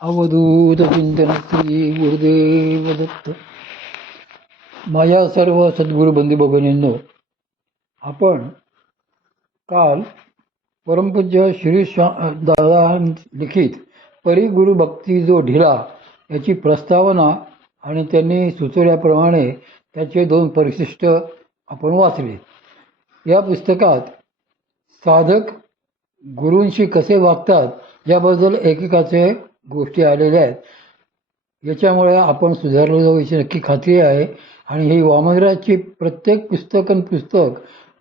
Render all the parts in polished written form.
अवधूत चिंतन श्री गुरुदेव दत्त. माझ्या सर्व सद्गुरू बंधू भगिनींनो, आपण काल परमपूज्य श्री दादा लिखित परिगुरु भक्ती जो ढिला याची प्रस्तावना आणि त्यांनी सुचवल्याप्रमाणे त्याचे 2 परिशिष्ट आपण वाचले. या पुस्तकात साधक गुरूंशी कसे वागतात याबद्दल एकेकाचे गोष्टी आलेल्या आहेत. याच्यामुळे आपण सुधारलं जाऊ याची नक्की खात्री आहे. आणि ही वामनराजची प्रत्येक पुस्तक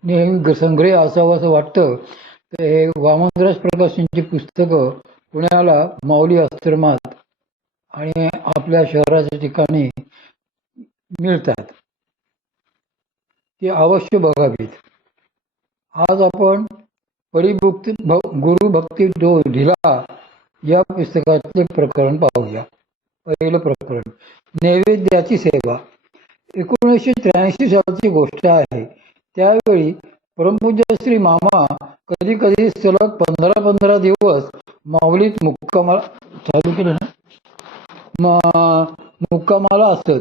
नेहमी संग्रह असावं असं वाटतं. तर हे वामनराज प्रकाशनची पुस्तकं पुण्याला माऊली आश्रमात आणि आपल्या शहराच्या ठिकाणी मिळतात, ती अवश्य बघावीत. आज आपण गुरु भक्ती जो ढिला या पुस्तकातले प्रकरण पाहूया. पहिलं प्रकरण, नैवेद्याची सेवा. 1983 सालची गोष्ट आहे. त्यावेळी परमपूज्य श्री मामा कधी कधी सलग 15 दिवस माऊलीत मुक्कामाला असत.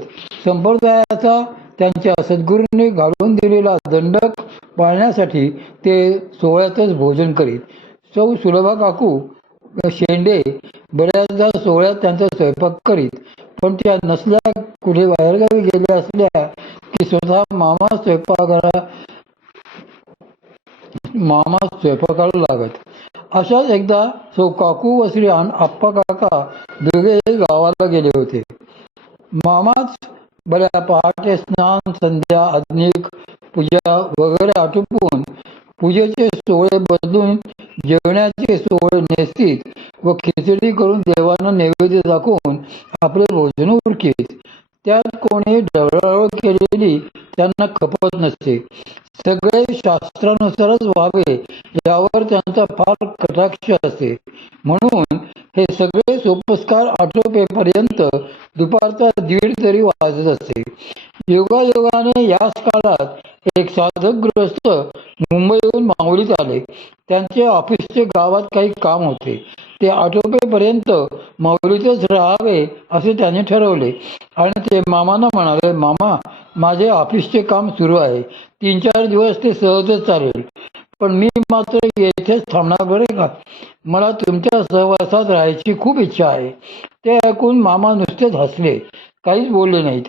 संप्रदायाचा त्यांच्या सद्गुरूंनी घालून दिलेला दंडक पाळण्यासाठी ते सोहळ्यातच भोजन करीत. सौ सुलभा काकू शेंडे बऱ्याचदा सोहळ्यात त्यांचा स्वयंपाक करीत. पण त्या नसल्या, कुठे बाहेरगावी गेल्या असल्या की स्वतः मामा स्वयंपाकाला लागत. अशाच एकदा सौ काकू व श्री आप्पा काका दोघे गावाला गेले होते. मामाच बऱ्या पहाटे स्नान, संध्या, आधुनिक पूजा वगैरे आटोपून पूजेचे सोहळे बदलून जेवणाचे सोहळे नेसतीत व खिचडी करून देवांना नैवेद्य दाखवून आपले भोजन उरकीत. त्यात कोणी ढवळाढवळ केलेली त्यांना खपत नसते. सगळे शास्त्रानुसारच व्हावे यावर त्यांचा फार कटाक्ष असते. म्हणून हे सगळे सोपस्कार आटोपेपर्यंत दुपारचा 1:30 तरी वाजत असते. योगायोगाने याच काळात एक साधक गृहस्थ मुंबईहून माऊलीत आले. त्यांचे ऑफिसचे गावात काही काम होते. ते आटोपेपर्यंत माऊलीतच राहावे असे त्याने ठरवले आणि ते मामांना म्हणाले, मामा, माझे ऑफिसचे काम सुरू आहे. 3-4 दिवस ते सहजच चालेल, पण मी मात्र येथेच थांबणार बरे का. मला तुमच्या सहवासात राहायची खूप इच्छा आहे. ते ऐकून मामा नुसतेच हसले, काहीच बोलले नाहीत.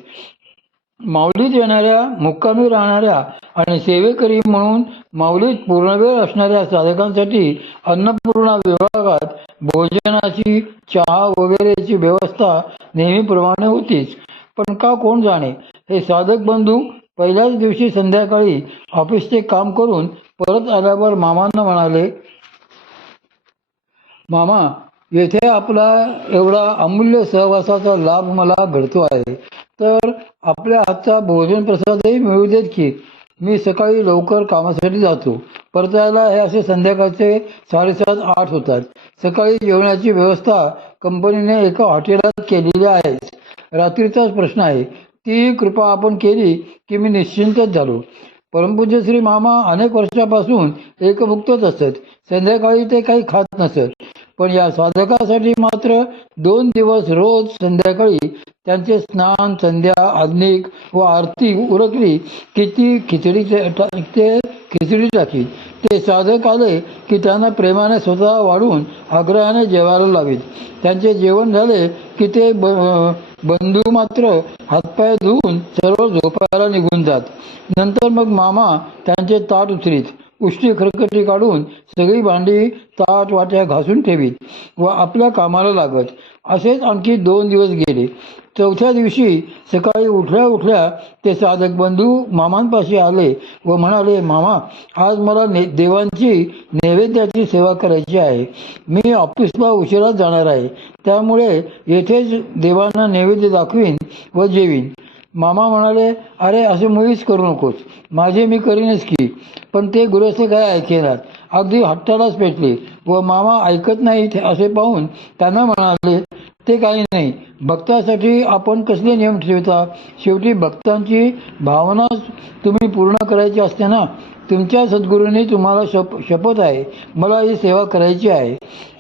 माऊलीत येणाऱ्या, मुक्कामी राहणाऱ्या आणि सेवेकरी म्हणून माऊलीत पूर्णवेळ असणाऱ्या साधकांसाठी अन्नपूर्णा विभागात भोजनाची, चहा वगैरेची व्यवस्था नेहमीप्रमाणे होतीच. पण का कोण जाणे, हे साधक बंधू पहिल्याच दिवशी संध्याकाळी ऑफिसचे काम करून परत आल्यावर मामांना म्हणाले, मामा, येथे आपला एवढा अमूल्य सहवासाचा लाभ मला घडतो आहे, तर आपल्या हातचा भोजन प्रसादही मिळू देत की. मी सकाळी लवकर कामासाठी जातो, परतायला हे असे संध्याकाळचे 7:30-8 होतात. सकाळी जेवणाची व्यवस्था कंपनीने एका हॉटेलात केलेली आहेच. रात्रीचाच प्रश्न आहे. ती कृपा आपण केली की मी निश्चिंतच झालो. परमपूज्य श्री मामा अनेक वर्षापासून एकभुक्तच असत. संध्याकाळी ते काही खात नसत. पण या साधकासाठी मात्र 2 दिवस रोज संध्याकाळी त्यांचे स्नान, संध्या, आधुनिक व आरती उरकली की ती खिचडी टाकीत. ते साधक आले की त्यांना प्रेमाने स्वतः वाढून आग्रहाने जेवायला लावीत. त्यांचे जेवण झाले की ते बंधू मात्र हातपाय धुवून सर्व झोपायला निघून जात. नंतर मग मामा त्यांचे ताट उचलीत, उष्टी खरकटी काढून सगळी भांडी, ताट, वाट्या घासून ठेवीत व आपल्या कामाला लागत. असेच आणखी 2 दिवस गेले. 4थ्या दिवशी सकाळी उठल्या ते साधक बंधू मामांपाशी आले व म्हणाले, मामा, आज मला देवांची नैवेद्याची सेवा करायची आहे. मी ऑफिसला उशिराच जाणार आहे, त्यामुळे येथेच देवांना नैवेद्य दाखवीन व जेवीन. मामा म्हणाले, अरे, असे मुळीच करू नकोस, माझे मी करीनच की. पण ते गृहस्थ काय ऐकेनात, अगदी हट्टालाच पेटले व मामा ऐकत नाहीत असे पाहून त्यांना म्हणाले, ते काही नाही, भक्तासाठी आपण कसले नियम ठेवता. शेवटी भक्तांची भावना तुम्ही पूर्ण करायची असते ना. तुमच्या सद्गुरूंनी तुम्हाला शपथ आहे, मला ही सेवा करायची आहे.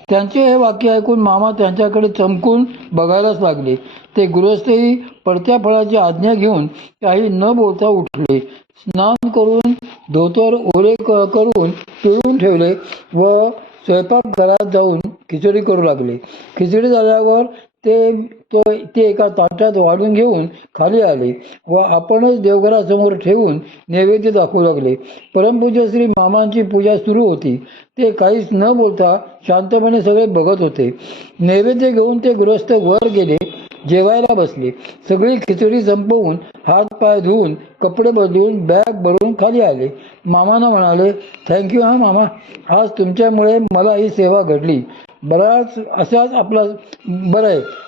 त्यांचे हे वाक्य ऐकून मामा त्यांच्याकडे चमकून बघायलाच लागले. ते गृहस्थही पडत्या फळाची आज्ञा घेऊन काही न बोलता उठले. स्नान करून धोतर ओले करून पिळून ठेवले व स्वयंपाकघरात जाऊन खिचडी करू लागले. खिचडी झाल्यावर ते एका ताटात वाढून घेऊन खाली आले व आपणच देवघरासमोर ठेवून नैवेद्य दाखवू लागले. परमपूज्य श्री मामांची पूजा सुरू होती. ते काहीच न बोलता शांतपणे सगळे बघत होते. नैवेद्य घेऊन ते गृहस्थ वर गेले, जेवायला बसले. सगळी खिचडी संपवून हात पाय धुवून कपडे बदलून बॅग भरून खाली आले. मामांना म्हणाले, थँक्यू हा मामा, आज तुमच्यामुळे मला ही सेवा घडली. बरं आहे,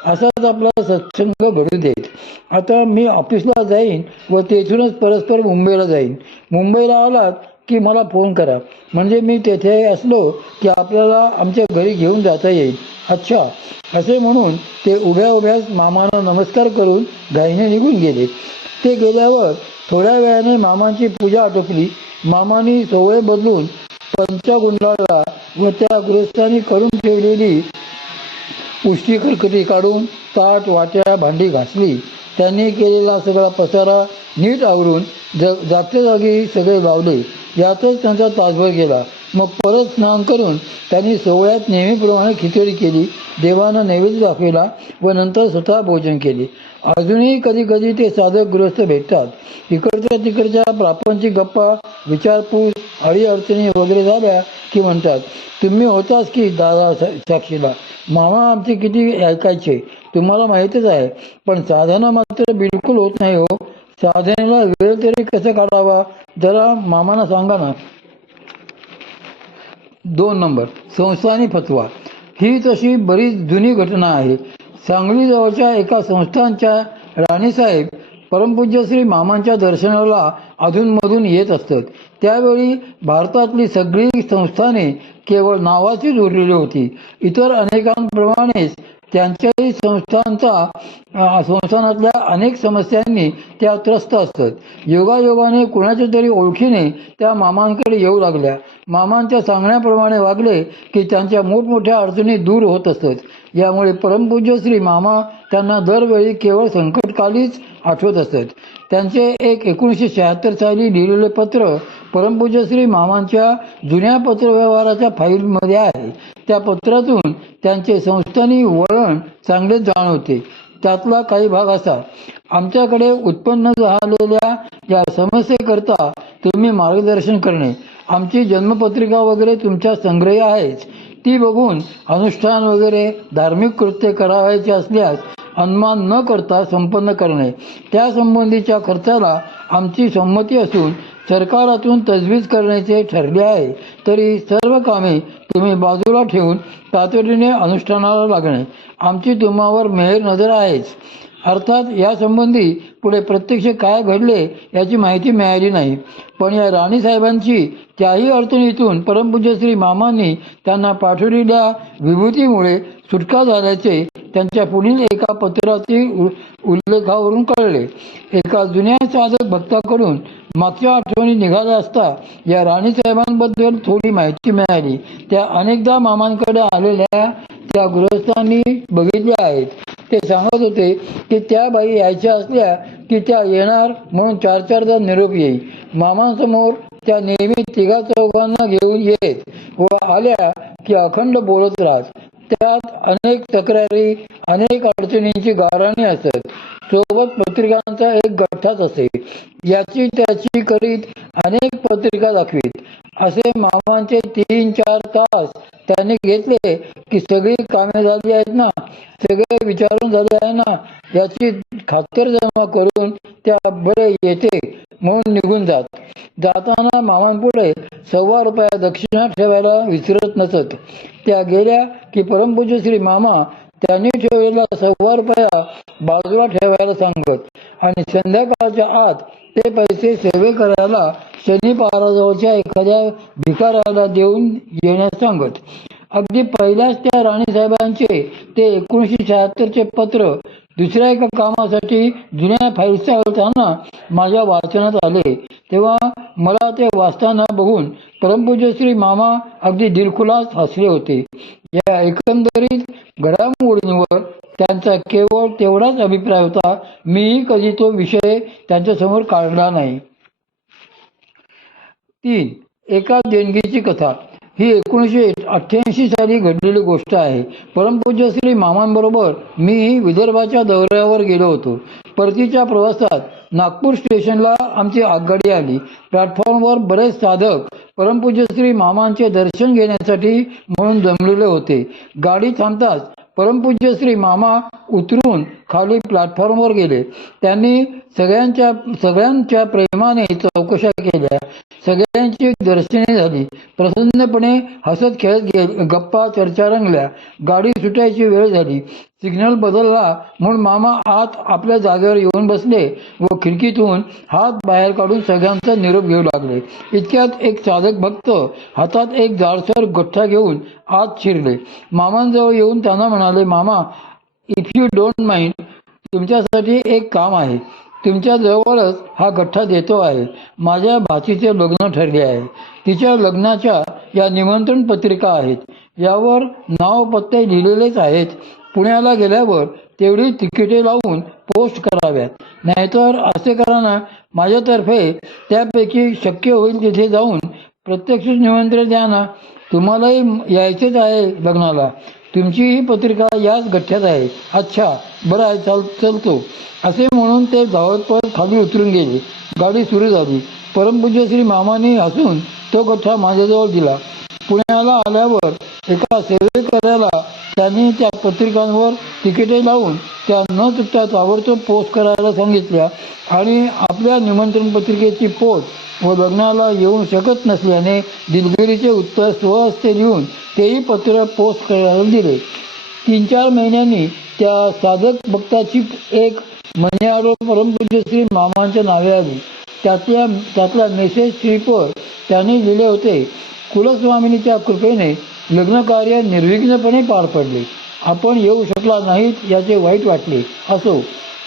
असाच आपला सत्संग घडू देत. आता मी ऑफिसला जाईन व तेथूनच परस्पर मुंबईला जाईन. मुंबईला आलात की मला फोन करा, म्हणजे मी तेथे असलो की आपल्याला आमच्या घरी घेऊन जाता येईल. अच्छा, असे म्हणून ते उभ्या उभ्याच मामांना नमस्कार करून घाईने निघून गेले. ते गेल्यावर थोड्या वेळाने मामांची पूजा आटोपली. मामांनी सोवळे बदलून पंचा गुंडाळला व त्या गृहस्थांनी करून ठेवलेली उष्टी खरकटी काढून ताट वाट्या भांडी घासली. त्यांनी केलेला सगळा पसारा नीट आवरून जागच्या जागी सगळे लावले. यातच त्यांचा तासभर गेला. मग परत स्नान करून त्यांनी सोहळ्यात नेहमीप्रमाणे खिचडी केली, देवांना नैवेद्य दाखविला व नंतर स्वतः भोजन केले. अजूनही कधी कधी ते साधक गृहस्थ भेटतात. इकडच्या तिकडच्या प्रापंचिक गप्पा, विचारपूस, अडीअडचणी वगैरे झाल्या की म्हणतात, तुम्ही होताच की दादा साक्षीला, मामा आमचे किती ऐकायचे, तुम्हाला माहीतच आहे. पण साधना मात्र बिलकुल होत नाही हो. साधनेला वेळ तरी कसा काढावा, जरा मामांना सांगा ना. 2 नंबर, संस्थानी फतवा. ही तशी बरीच जुनी घटना आहे. सांगली जवळच्या एका संस्थानच्या राणीसाहेब परमपूज्य श्री मामांच्या दर्शनाला अधूनमधून येत असत. त्यावेळी भारतातली सगळी संस्थाने केवळ नावाचीच उरलेली होती. इतर अनेकांप्रमाणेच त्यांच्याही संस्थानातल्या अनेक समस्यांनी त्या त्रस्त असत. योगायोगाने कुणाच्या तरी ओळखीने त्या मामांकडे येऊ लागल्या. मामांच्या सांगण्याप्रमाणे वागले की त्यांच्या मोठमोठ्या अडचणी दूर होत असत. यामुळे परमपूज्य श्री मामा त्यांना दरवेळी केवळ संकटकालीच आठवत असत. त्यांचे एक 1976 साली लिहिलेले पत्र परमपूज्य श्री मामांच्या जुन्या पत्रव्यवहाराच्या फाईलमध्ये आहे. त्या पत्रातून त्यांचे संस्थानी वळण चांगले जाणवते. त्यातला काही भाग असा, आमच्याकडे उत्पन्न झालेल्या या समस्येकरता तुम्ही मार्गदर्शन करणे. आमची जन्मपत्रिका वगैरे तुमच्या संग्रही आहेच. ती बघून अनुष्ठान वगैरे धार्मिक कृत्य करावायचे असल्यास अनुमान न करता संपन्न करणे. त्यासंबंधीच्या खर्चाला आमची संमती असून सरकारातून तजवीज करण्याचे ठरले आहे. तरी सर्व कामे तुम्ही बाजूला ठेवून तातडीने अनुष्ठानाला लागणे. आमची तुम्हावर मेहर नजर आहेच. अर्थात यासंबंधी पुढे प्रत्यक्ष काय घडले याची माहिती मिळाली नाही. पण या राणीसाहेबांची त्याही अडचणीतून परमपूज्य श्री मामांनी त्यांना पाठवलेल्या विभूतीमुळे सुटका झाल्याचे त्यांच्या पुढील एका पत्रातील उल्लेखावरून कळले. एका जुन्या साधक भक्ताकडून मागच्या आठवणी निघाल्या असता या राणीसाहेबांबद्दल थोडी माहिती मिळाली. त्या अनेकदा मामांकडे आलेल्या त्या गृहस्थांनी बघितल्या आहेत. ते सांगत होते की त्या बाई यायच्या असल्या की त्या येणार म्हणून 4-4दा निरोप येई. मामांसमोर त्या नेहमी 3-4 घेऊन येत व आल्या की अखंड बोलत राहत. त्यात अनेक तक्रारी, अनेक अडचणींची गाऱ्हाणे असत. सोबत पत्रिकांचा एक गठ्ठाच असे. याची त्याची करीत अनेक पत्रिका दाखवीत. असे मामांचे 3-4 तास त्यांनी घेतले की सगळी कामे झाली आहेत ना, सगळे विचारून झाले आहे ना याची खातरजमा करून त्या बरे येते म्हणून निघून जात. जाताना मामांपुढे ₹1.25 दक्षिणा ठेवायला विसरत नसत. त्या गेल्या की परमपूज्य श्री मामा त्यांनी ठेवलेला ₹1.25 बाजूला ठेवायला सांगत आणि संध्याकाळच्या आत ते पैसे सेवे करायला शनिपाराजवळच्या एखाद्या भिकाऱ्याला देऊन येण्यास सांगत. अगदी पहिल्याच त्या राणीसाहेबांचे ते 1976चे पत्र दुसऱ्या एका कामासाठी जुन्या फाईल्स चालवताना माझ्या वाचनात आले. तेव्हा मला ते वाचताना बघून परमपूज्य श्री मामा अगदी दिलखुलास हसले होते. या एकंदरीत घडामोडींवर त्यांचा केवळ तेवढाच अभिप्राय होता. मीही कधी तो विषय त्यांच्यासमोर काढला नाही. 3. एका देणगीची कथा. ही 1988 साली घडलेली गोष्ट आहे. परमपूज्य श्री मामांबरोबर मी विदर्भाच्या दौऱ्यावर गेलो होतो. परतीच्या प्रवासात नागपूर स्टेशनला आमची आगगाडी आली. प्लॅटफॉर्मवर बरेच साधक परमपूज्य श्री मामांचे दर्शन घेण्यासाठी म्हणून जमलेले होते. गाडी थांबताच परमपूज्य श्री मामा उतरून खाली प्लॅटफॉर्मवर गेले. त्यांनी सगळ्यांच्या प्रेमाने चौकशा केल्या. सगळ्यांची दर्शने झाली. प्रसन्नपणे हसत खेळत गप्पा चर्चा रंगल्या. गाडी सुटायची वेळ झाली. सिग्नल बदलला म्हणून मामा आत आपल्या जागेवर येऊन बसले व खिडकीतून हात बाहेर काढून सगळ्यांचा निरोप घेऊ लागले. इतक्यात एक साधक भक्त हातात एक जाडसर गठ्ठा घेऊन आत शिरले. मामांजवळ येऊन त्यांना म्हणाले, मामा, इफ यू डोंट माइंड, तुमच्यासाठी एक काम आहे. तुमच्या जवळच हा गठ्ठा देतो आहे. माझ्या भाचीचे लग्न ठरले आहे. तिच्या लग्नाच्या या निमंत्रण पत्रिका आहेत. यावर नाव पत्ते लिहिलेलेच आहेत. पुण्याला गेल्यावर तेवढी तिकिटे लावून पोस्ट कराव्यात. नाहीतर असे करा ना, माझ्यातर्फे त्यापैकी शक्य होईल तिथे जाऊन प्रत्यक्ष निमंत्रण द्या ना. तुम्हालाही यायचेच आहे लग्नाला. तुमची ही पत्रिका याच गठ्ठ्यात आहे. अच्छा, बरं आहे, चलतो, असे म्हणून ते धावत खाली उतरून गेले. गाडी सुरू झाली. परमपूज्य श्री मामांनी हसून तो गठ्ठा माझ्याजवळ दिला. पुण्याला आल्यावर एका सेवेकऱ्याला त्यांनी त्या पत्रिकांवर तिकिटे लावून त्या न चुकता ताबडतोब पोस्ट करायला सांगितल्या आणि आपल्या निमंत्रण पत्रिकेची पोस्ट व लग्नाला येऊ शकत नसल्याने दिलगिरीचे उत्तर स्वहस्ते लिहून तेही पत्र पोस्ट करायला दिले. 3-4 महिन्यांनी त्या साधक भक्ताची एक मनी ऑर्डर परमपूज्य श्री मामांच्या नावे आली. त्यातल्या मेसेज स्ट्रीपवर त्यांनी लिहिले होते, कुलस्वामिनीच्या कृपेने लग्नकार्य निर्विघ्नपणे पार पडले. आपण येऊ शकला नाहीत याचे वाईट वाटले. असो,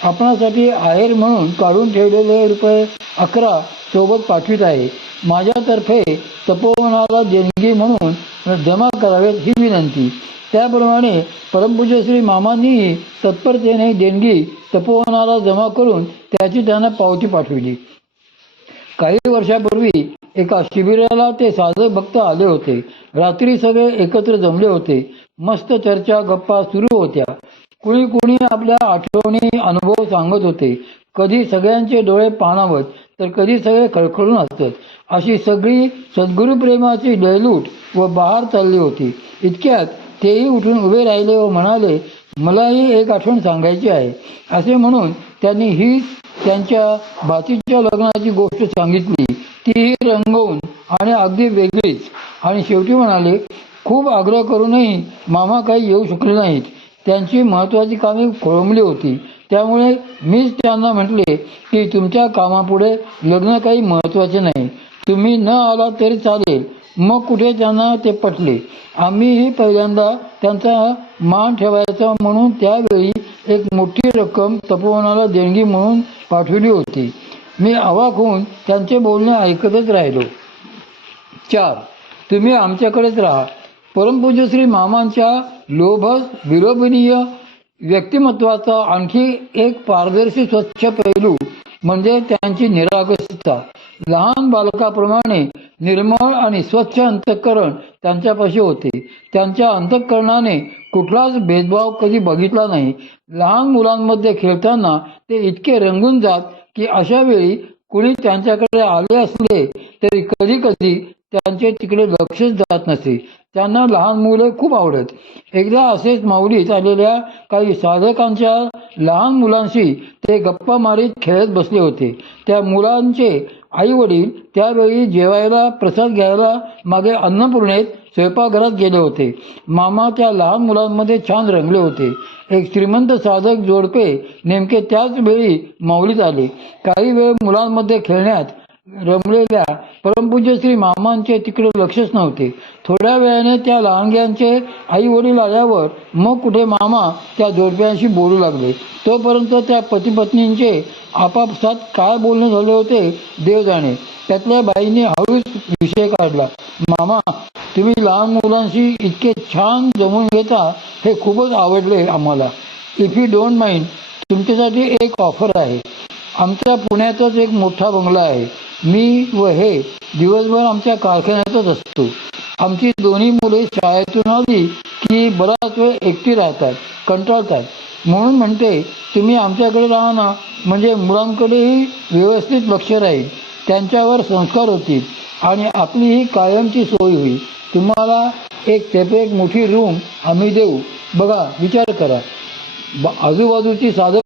आपणासाठी आहेर म्हणून काढून ठेवलेले ₹11 सोबत पाठवित आहे. माझ्यातर्फे तपोवनाला देणगी म्हणून जमा करावेत ही विनंती. त्याप्रमाणे परमपूज्य श्री मामांनीही तत्परतेने देणगी तपोवनाला जमा करून त्याची त्यांना पावती पाठविली. काही वर्षापूर्वी एका शिबिराला ते साधक भक्त आले होते. रात्री सगळे एकत्र जमले होते. मस्त चर्चा गप्पा सुरू होत्या. कुणी कुणी आपल्या आठवणी अनुभव सांगत होते. कधी सगळ्यांचे डोळे पाणावत तर कधी सगळे खळखळून हसत. अशी सगळी सद्गुरुप्रेमाची लयलूट व बहार चालली होती. इतक्यात तेही उठून उभे राहिले व म्हणाले, मलाही एक आठवण सांगायची आहे. असे म्हणून त्यांनी हीच त्यांच्या भाचीच्या लग्नाची गोष्ट सांगितली. तीही रंगवून आणि अगदी वेगळीच. आणि शेवटी म्हणाले, खूप आग्रह करूनही मामा काही येऊ शकले नाहीत. त्यांची महत्त्वाची कामे खोळंबली होती. त्यामुळे मीच त्यांना म्हटले की तुमच्या कामापुढे लग्न काही महत्त्वाचे नाही. तुम्ही न आला तरी चालेल. मग कुठे त्यांना ते पटले. आम्हीही पहिल्यांदा त्यांचा मान ठेवायचा म्हणून त्यावेळी एक मोठी रक्कम तपोवनाला देणगी म्हणून पाठविली होती. मी अवाक होऊन त्यांचे बोलणे ऐकतच राहिलो. 4. तुम्ही आमच्याकडेच राहा. परमपूज्य श्री मामांच्या लोभस विलोभनीय व्यक्तिमत्वाचा आणखी एक पारदर्शी स्वच्छ पैलू म्हणजे त्यांची निरागसता. लहान बालकाप्रमाणे निर्मळ आणि स्वच्छ अंतःकरण त्यांच्यापाशी होते. त्यांच्या अंतःकरणाने कुठलाच भेदभाव कधी बघितला नाही. लहान मुलांमध्ये खेळताना ते इतके रंगून जात की अशा वेळी कुणी त्यांच्याकडे आले असले तरी कधी कधी त्यांचे तिकडे लक्षच जात नसे. त्यांना लहान मुले खूप आवडत. एकदा असेच माऊलीत आलेल्या काही साधकांच्या लहान मुलांशी ते गप्पा मारीत खेळत बसले होते. त्या मुलांचे आई वडील त्यावेळी जेवायला प्रसाद घ्यायला मागे अन्नपूर्णेत स्वयंपाकघरात गेले होते. मामा त्या लहान मुलांमध्ये छान रंगले होते. एक श्रीमंत साधक जोडपे नेमके त्याच वेळी माऊलीत आले. काही वेळ मुलांमध्ये खेळण्यात रमलेल्या परमपूज्य श्री मामांचे तिकडे लक्षच नव्हते. थोड्या वेळाने त्या लहानग्यांचे आई वडील आल्यावर मग कुठे मामा त्या जोडप्यांशी बोलू लागले. तोपर्यंत त्या पतीपत्नींचे आपापसात काय बोलणं झाले होते देव जाणे. त्यातल्या बाईंनी हळूच विषय काढला, मामा तुम्ही लहान मुलांशी इतके छान जमून घेता हे खूपच आवडले आम्हाला. इफ यू डोंट माइंड तुमच्यासाठी एक ऑफर आहे. आमच्या पुण्यातच एक मोठा बंगला आहे. मी व हे दिवसभर आमच्या कारखान्यातच असतो. आमची दोन्ही मुले शाळेतून आली की बराच वेळ एकटी राहतात, कंटाळतात. म्हणून म्हणते तुम्ही आमच्याकडे राहा ना, म्हणजे मुलांकडेही व्यवस्थित लक्ष राहील, त्यांच्यावर संस्कार होतील आणि आपली ही कायमची सोय होईल. तुम्हाला एक सेपरेट मोठी रूम आम्ही देऊ. बघा विचार करा. आजूबाजूची साधं